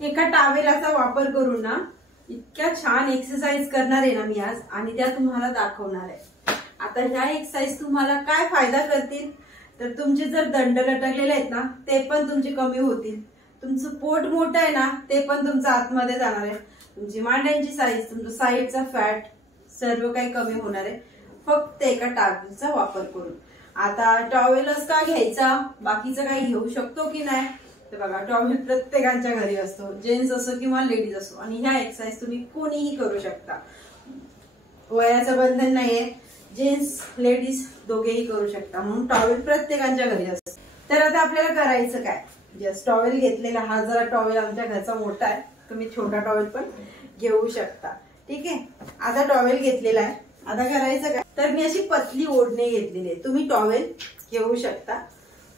एका टावेलाचा वापर करून ना इतक्या छान एक्सरसाइज करणार आहे ना मी आज, आणि त्या तुम्हाला दाखवणार आहे। आता ह्या एक्सरसाइज तुम्हाला काय फायदा करतील तर तुमचे जर दंड लटकलेले आहेत ना ते पण तुमचे कमी होतील, तुमचं पोट मोठं आहे ना ते पण तुमचं आतमध्ये जाणार आहे, तुमची मांड्यांची साईज, तुमचं साईडचा फॅट सर्व काही कमी होणार आहे फक्त एका टॉवेलचा वापर करून। आता टॉवेलच का घ्यायचा, बाकीचं काही घेऊ शकतो की नाही तर बघा, टॉवेल प्रत्येकाच्या घरी असतो, जेंट्स असो किंवा लेडीज असो, आणि ह्या एक्सरसाइज तुम्ही कोणीही करू शकता, वयाचं बंधन नाहीये, जेंट्स लेडीज दोघेही करू शकता, म्हणून टॉवेल प्रत्येकाच्या घरी असतो। तर आता आपल्याला करायचं काय, जस्ट टॉवेल घेतलेला, हा जरा टॉवेल आमच्या घरचा मोठा आहे, तुम्ही छोटा टॉवेल पण घेऊ शकता, ठीक आहे। आता टॉवेल घेतलेला आहे, आता करायचं काय तर मी अशी पतली ओढणी घेतलेली आहे, तुम्ही टॉवेल घेऊ शकता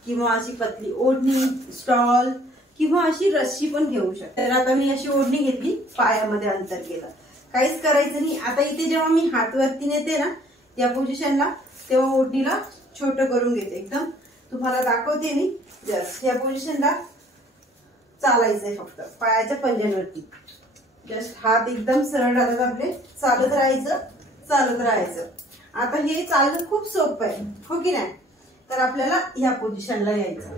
किंवा अशी पतली ओढणी, स्टॉल किंवा अशी रस्सी पण घेऊ शकता। तर आता मी अशी ओढणी घेतली, पायामध्ये अंतर केलं, काहीच करायचं नाही। आता इथे जेव्हा मी हात वरती नेते ना या पोझिशनला, तेव्हा ओढणीला छोटं करून घेते, एकदम तुम्हाला दाखवते मी, जस्ट या पोझिशनला चालायचंय फक्त पायाच्या पंजांवरती, जस्ट हात एकदम सरळ राहतात आपले, चालत राहायचं चालत राहायचं। आता हे चालणं खूप सोपं आहे, हो की नाही। तर आपल्याला या पोझिशनला यायचं,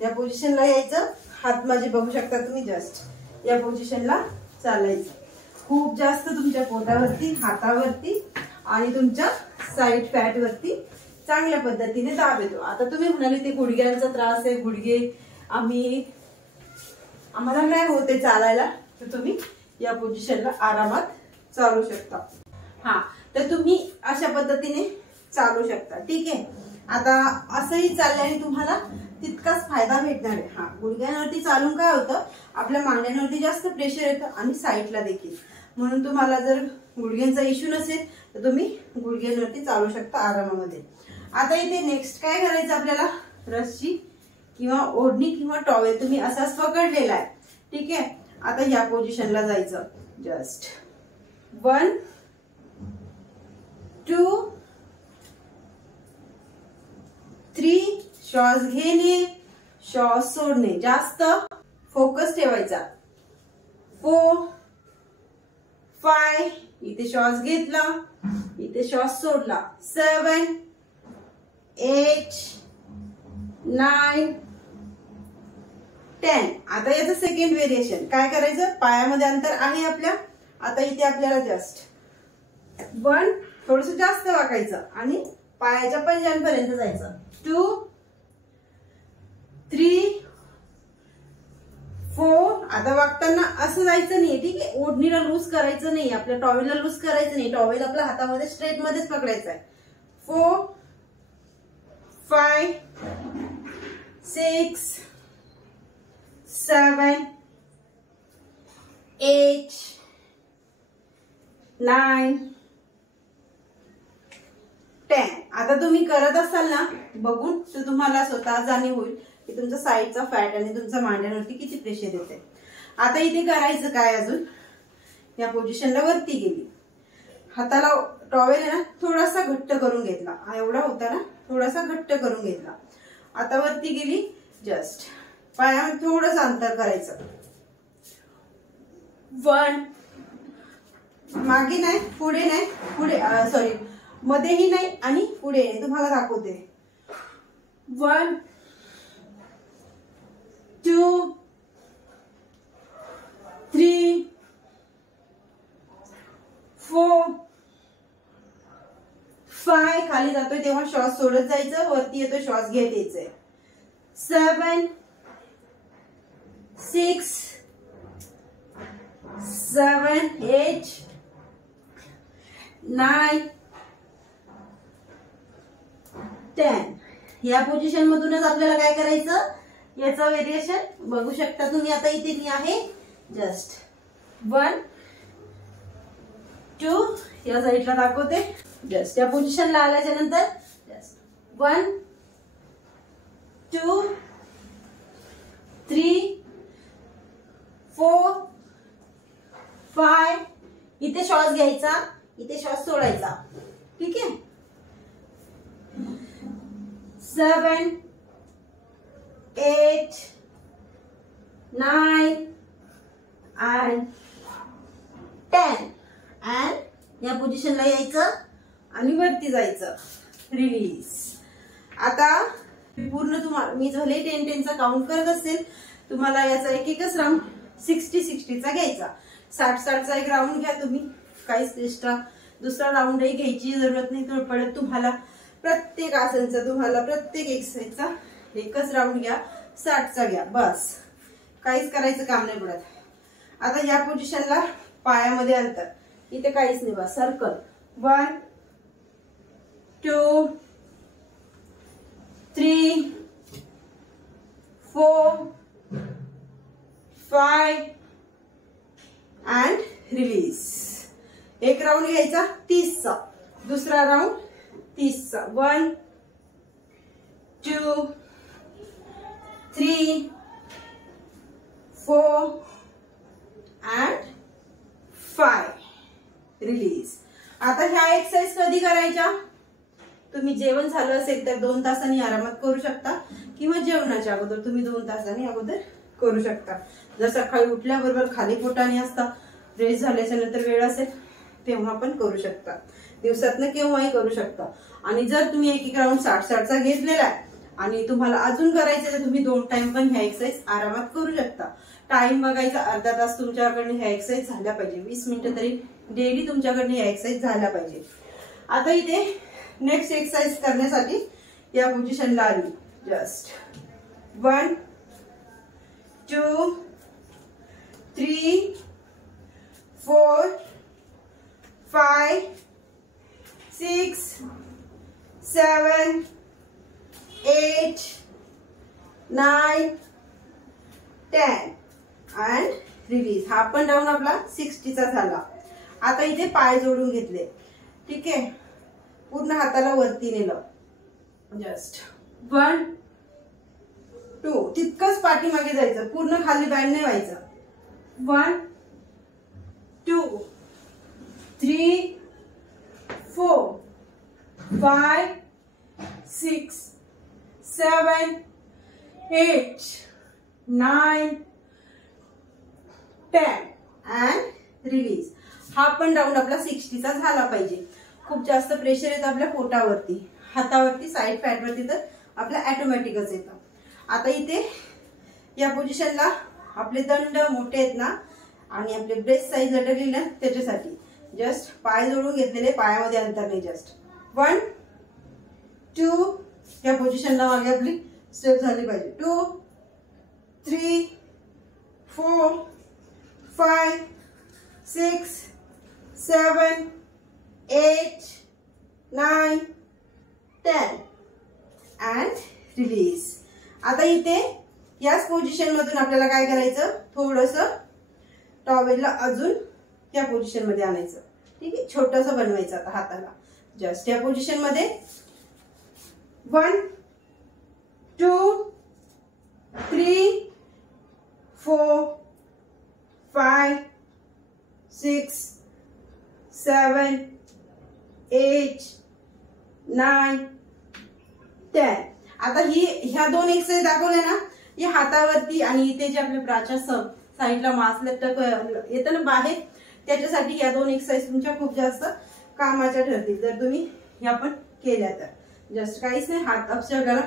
या पोझिशनला यायचं, हात माझे बघू शकता तुम्ही, जस्ट या पोझिशनला चालायचं, खूप जास्त तुमच्या पोटावरती, हातावरती आणि तुमच्या साईड फॅट वरती चांगल्या पद्धतीने दाब येतो। आता तुम्ही म्हणाले ते गुडघ्यांचा त्रास आहे, गुडघे आम्हाला नाही होते चालायला, तर तुम्ही या पोझिशनला आरामात चालू शकता। हा, तर तुम्ही अशा पद्धतीने चालू शकता, ठीक आहे। आता असंही चालल्याने तुम्हाला तितकाच फायदा भेटणार आहे। हा, गुडघ्यांवरती चालून काय होतं, आपल्या मांड्यांवरती जास्त प्रेशर येतं आणि साईडला देखील, म्हणून तुम्हाला जर गुडघ्यांचा इश्यू नसेल तर तुम्ही गुडघ्यांवरती चालू शकता आरामामध्ये। आता इथे नेक्स्ट काय करायचं आपल्याला, रस्सी किंवा ओढणी किंवा टॉवेल तुम्ही असाच पकडलेला आहे, ठीक आहे। आता या पोझिशनला जायचं, जस्ट 1 2 3, श्वास घेणे, श्वास सोडणे, जास्त फोकस ठेवायचा, 4 5, इथे श्वास घेतला, इथे श्वास सोडला, 7 8 9 10। आता याचं सेकंड व्हेरिएशन काय करायचं, पायामध्ये अंतर आहे आपल्या, आता इथे आपल्याला जस्ट 1 थोडस जास्त वाकायचं आणि पायाच्या पंजांपर्यंत जायचं, 2 3 4। आता वागताना असं जायचं नाही, ठीक आहे, ओढणीला लूज करायचं नाही, आपल्या टॉवेलला लूज करायचं नाही, टॉवेल आपल्या हातामध्ये स्ट्रेट मध्येच पकडायचा आहे, 4 5 6 7 8 9 10। आता तुम्ही करत असाल ना बघून, तर तुम्हाला स्वतः जाणीव होईल की तुमचा साईडचा फॅट आणि तुमच्या मांड्यांवरती किती प्रेशर येते। आता इथे करायचं काय, अजून या पोझिशनला वरती गेली, हाताला टॉवेल आहे ना थोडासा घट्ट करून घेतला, एवढा होता ना, थोडासा घट्ट करून घेतला, आता वरती गेली, जस्ट पायामध्ये थोडंसं अंतर करायचं, 1 मागे नाही, पुढे नाही, पुढे सॉरी मध्येही नाही आणि पुढे नाही, तुम्हाला दाखवते, 1 2 3 4 5, खाली जातोय तेव्हा श्वास सोडत जायचं, वरती येतोय श्वास घेत यायचंय, 7 6 7 8 9 10। या पोझिशन मधूनच आपल्याला काय करायचं, याचं व्हेरिएशन बघू शकता तुम्ही। आता इथे मी आहे, जस्ट 1 2, या साईडला दाखवते, जस्ट या पोझिशनला आल्याच्या नंतर जस्ट 1 2 3 4 5, इथे श्वास घ्यायचा, इथे श्वास सोडायचा, ठीक आहे, 7 8 9 and 10 and या पोझिशनला यायचं आणि वरती जायचं, रिलीज. आता पूर्ण तुम्हाला मी झाले 10-10चा काउंट करत असेल, तुम्हाला याचा एक एकच राऊंड 60-60चा घ्यायचा. 60-60चा एक राऊंड घ्या तुम्ही, काहीच एक्स्ट्रा दुसरा राऊंडही घ्यायची जरूरत नाही पडत तुम्हाला. प्रत्येक आसनचा तुम्हाला प्रत्येक एक्सरसाइजचा एकच राऊंड घ्या, 60चा घ्या, बस. काहीच करायचं काम नाही पडत. आता या पोझिशनला पायामध्ये अंतर, इथे काहीच नाही, बस सर्कल. 1 2 3 4 5 and release. एक राऊंड घ्यायचा 30चा, दुसरा राऊंड 30चा. 1 2 3 4 and 5 release. आता ह्या एक्सरसाइज कधी करायच्या? तुम्ही जेवण झालं असेल तर 2 तासांनी आरामात करू शकता, किंवा जेवणाच्या अगोदर तुम्ही 2 तासांनी अगोदर करू शकता. जर सकाळी उठल्याबरोबर खाली पोटाने असता, फ्रेश झाल्याच्या नंतर वेळ असेल तेव्हा पण करू शकता, दिवसातनं केव्हाही करू शकता. आणि जर तुम्ही एक एक राऊंड 60-60चा घेतलेला आहे आणि तुम्हाला अजून करायचं तर तुम्ही 2 टाइम पण ह्या एक्सरसाइज आरामात करू शकता. टाइम बघायचा, अर्धा तास तुमच्याकडनं ह्या एक्सरसाइज झाल्या पाहिजे, 20 मिनिटं तरी डेली तुमच्याकडनं ह्या एक्सरसाइज झाल्या पाहिजे. आता इथे नेक्स्ट एक्सरसाइज करण्यासाठी या पोझिशनला आली. Just 1 2 3 4 5 6 7 8 9 10 and release. हा पण राऊंड आपला 60चा झाला. आता इथे पाय जोडून घेतले, ठीक आहे. पूर्ण हाताला वरती नेलं. जस्ट 1 2 तितकंच पाठीमागे जायचं, पूर्ण खाली बँड नाही व्हायचं. 1 2 3 4 5 6 7 8 9 10 and रिलीज. हा पण राऊंड आपला 60चा झाला पाहिजे. खूप जास्त प्रेशर येतं आपल्या पोटावरती, हातावरती, साईड फॅटवरती तर आपलं ऑटोमॅटिकच येतं. आता इथे या पोझिशनला आपले दंड मोठे आहेत ना, आणि आपले ब्रेस्ट साईज अटकलेली ना, त्याच्यासाठी जस्ट पाय जोडून घेतलेले, पायामध्ये अंतर नाही. जस्ट 1 2 या पोझिशनला मागे आपली स्टेप झाली पाहिजे. 2 3 4 5 6 7 8 9 10 and रिलीज. आता इथे याच पोझिशन मधून आपल्याला काय करायचं, थोडंसं टॉवेलला अजून या पोझिशन मध्ये आणायचं, ठीक आहे. छोटंसं बनवायचं आता हाताला. जस्ट या पोझिशन मध्ये 1 2 3 4 5 6 7 8 9 10. आता ह्या 2 एक्सरसाइज दाखवल्या ना, हे हातावरती आणि इथे जे आपल्या ब्राच्या साईडला मास लटक येतं ना बाहेर, त्याच्यासाठी या 2 एक्सरसाइज तुमच्या खूप जास्त कामाच्या ठरतील जर तुम्ही ह्या पण केल्या तर. जस्ट काहीच नाही, हात अक्षराला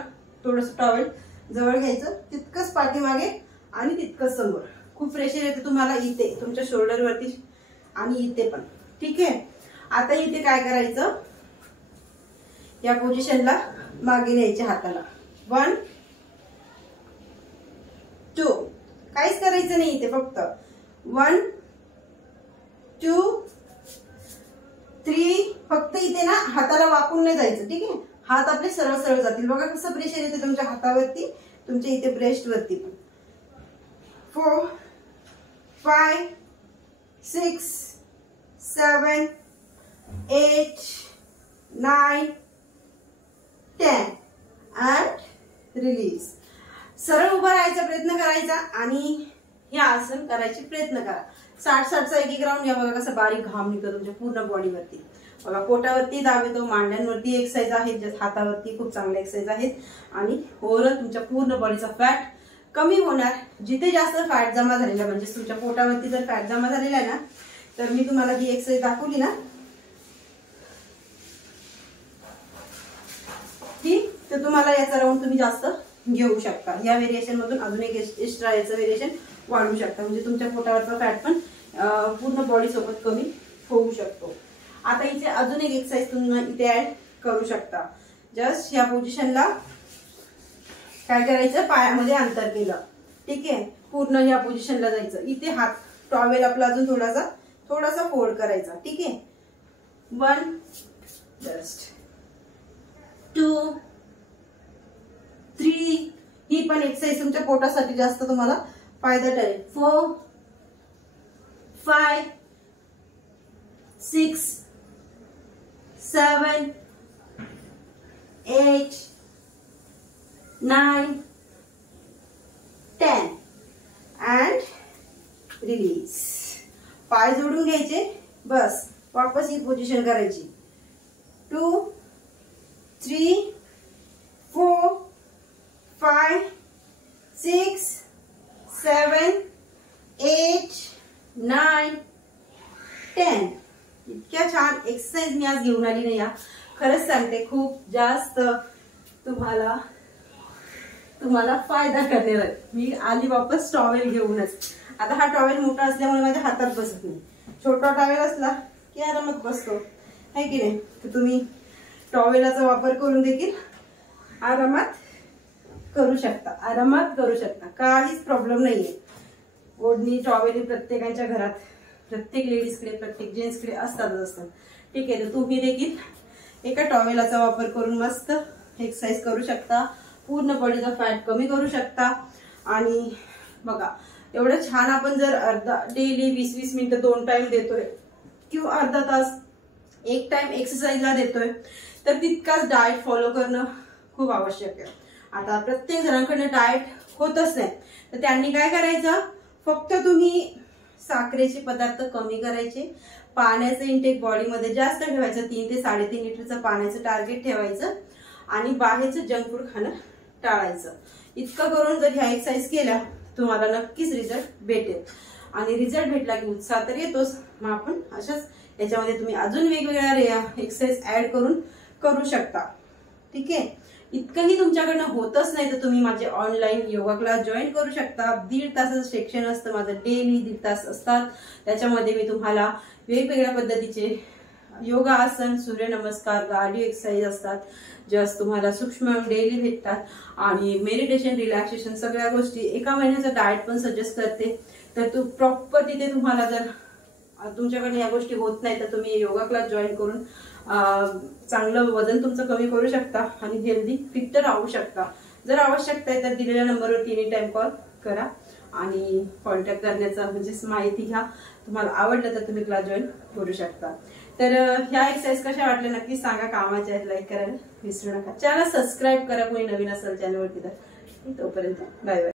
थोडंसं टॉवेल जवळ घ्यायचं, तितकंच पाठीमागे आणि तितकंच समोर. खूप प्रेशर येतं तुम्हाला इथे तुमच्या शोल्डरवरती आणि इथे पण, ठीक आहे. आता इथे काय करायचं, या पोझिशनला मागे न्यायचे हाताला. 1 2 काहीच करायचं नाही इथे, फक्त 1 2 3. फक्त इथे ना हाताला वाकून नाही जायचं, ठीक आहे. हात आपले सरळ सरळ जातील. बघा कसं प्रेशर येते तुमच्या हातावरती, तुमच्या इथे ब्रेस्ट वरती पण. 4 5 6 7 8 9 10 and रिलीज. सरळ उभा राहायचा प्रयत्न करायचा आणि हे आसन करायचे प्रयत्न करा. 60-60चा एक एक राऊंड. या बघा कसं बारीक घाम निघतो तुमच्या पूर्ण बॉडीवरती. बघा पोटावरती दाब येतो, मांड्यांवरती एक्सरसाइज आहेत, हातावरती खूप चांगल्या एक्सरसाइज आहेत, आणि ओव्हरऑल तुमच्या पूर्ण बॉडीचा फॅट कमी होणार. जिथे जास्त फॅट जमा झालेला म्हणजे तुमच्या पोटावरती जर फॅट जमा झालेला आहे ना, तर मी तुम्हाला जी एक्सरसाइज दाखवली ना ती, तर तुम्हाला याचा राऊंड तुम्ही जास्त घेऊ शकता. या व्हेरिएशन मधून अजून एक एक्स्ट्रा याचं व्हेरिएशन वाढवू शकता, म्हणजे तुमच्या पोटावरचा फॅट पण पूर्ण बॉडी सोबत कमी होऊ शकतो. आता इथे अजून एक एक्सरसाइज तुम्ही इथे ऍड करू शकता. जस्ट या पोझिशनला काय करायचं, पायामध्ये अंतर केलं, ठीक आहे, पूर्ण या पोझिशनला जायचं. इथे हात टॉवेल आपला अजून थोडासा फोल्ड करायचा, ठीक आहे. 1 जस्ट 2 3, ही पण एक्सरसाइज तुमच्या पोटासाठी जास्त तुम्हाला फायदा ठरेल. 4 5 6 7 8 9 10 and रिलीज. पाय जोडून घ्यायचे, बस वापस ही पोझिशन करायची. 2 3 4 5 6 7 8 9 10. इतक्या छान एक्सरसाइज मी आज घेऊन आली नाही या, खरंच सांगते, खूप जास्त तुम्हाला फायदा करेल. मी आली वापस टॉवेल घेऊनच. आता हा टॉवेल मोठा असल्यामुळे माझ्या हातात बसत नाही. छोटा टॉवेल असला की आरामात बसतो, है की नाही. तर तुम्ही टॉवेलाचा वापर करून देखील आरामात करू शकता, काहीच प्रॉब्लेम नाहीये. ओढणी टॉवेल प्रत्येकाच्या घरात, प्रत्येक लेडीजकडे, प्रत्येक जेंट्सकडे असतात, ठीक आहे. तर तुम्ही देखील एका टॉवेलाचा वापर करून मस्त एक्सरसाइज करू शकता, पूर्ण बॉडीचा फॅट कमी करू शकता. आणि बघा, एवढं छान आपण जर डेली 20-20 मिनिटं 2 टाइम देतोय किंवा अर्धा तास 1 टाइम एक्सरसाइजला देतोय, तर तितकाच डाएट फॉलो करणं खूप आवश्यक आहे. आता प्रत्येक जणांकडे डाएट होतच नाही, तर त्यांनी काय करायचं, फक्त तुम्ही साखरेचे पदार्थ कमी करायचे, पाण्याचं इंटेक बॉडीमध्ये जास्त ठेवायचं, 3 ते 3.5 लिटरचं पाण्याचं टार्गेट ठेवायचं, आणि बाहेरचं जंक फूड खाणं टाळायचं. इतकं करून जर ह्या एक्सरसाइज केल्या तुम्हाला नक्कीच रिझल्ट भेटेल. आणि रिझल्ट भेटला की उत्साह तर येतोच. मग आपण अशाच याच्यामध्ये तुम्ही अजून वेगवेगळ्या एक्सरसाइज ऍड करून करू शकता, ठीक आहे. इतकंही तुमच्याकडनं होतच नाही तर तुम्ही माझे ऑनलाईन योगा क्लास जॉईन करू शकता. 1.5 तासाचं सेक्शन असतं माझं, डेली 1.5 तास असतात. त्याच्यामध्ये मी तुम्हाला वेगवेगळ्या पद्धतीचे योगासन, सूर्यनमस्कार, कार्डिओ एक्सरसाइज असतात, जस्ट तुम्हाला सूक्ष्म डेली भेटतात, आणि मेडिटेशन, रिलॅक्सेशन, सगळ्या गोष्टी. एका महिन्याचा डाएट पण सजेस्ट करते. तर तू प्रॉपर तिथे तुम्हाला जर तुमच्याकडे या गोष्टी होत नाही तर तुम्ही योगा क्लास जॉईन करून चांगलं वजन तुमचं कमी करू शकता आणि हेल्दी फिट राहू शकता. जर आवश्यकता आहे तर दिलेल्या नंबरवर 3 टाइम कॉल करा आणि कॉन्टॅक्ट करण्याचा म्हणजे माहिती घ्या. तुम्हाला आवडलं तर तुम्ही क्लास जॉईन करू शकता. तर ह्या एक्सरसाइज कशा वाटल्या नक्की सांगा. कामाच्या आहेत, लाईक करायला विसरू नका. चॅनल सबस्क्राईब करा कोणी नवीन असेल चॅनलवरती तर. तोपर्यंत बाय बाय.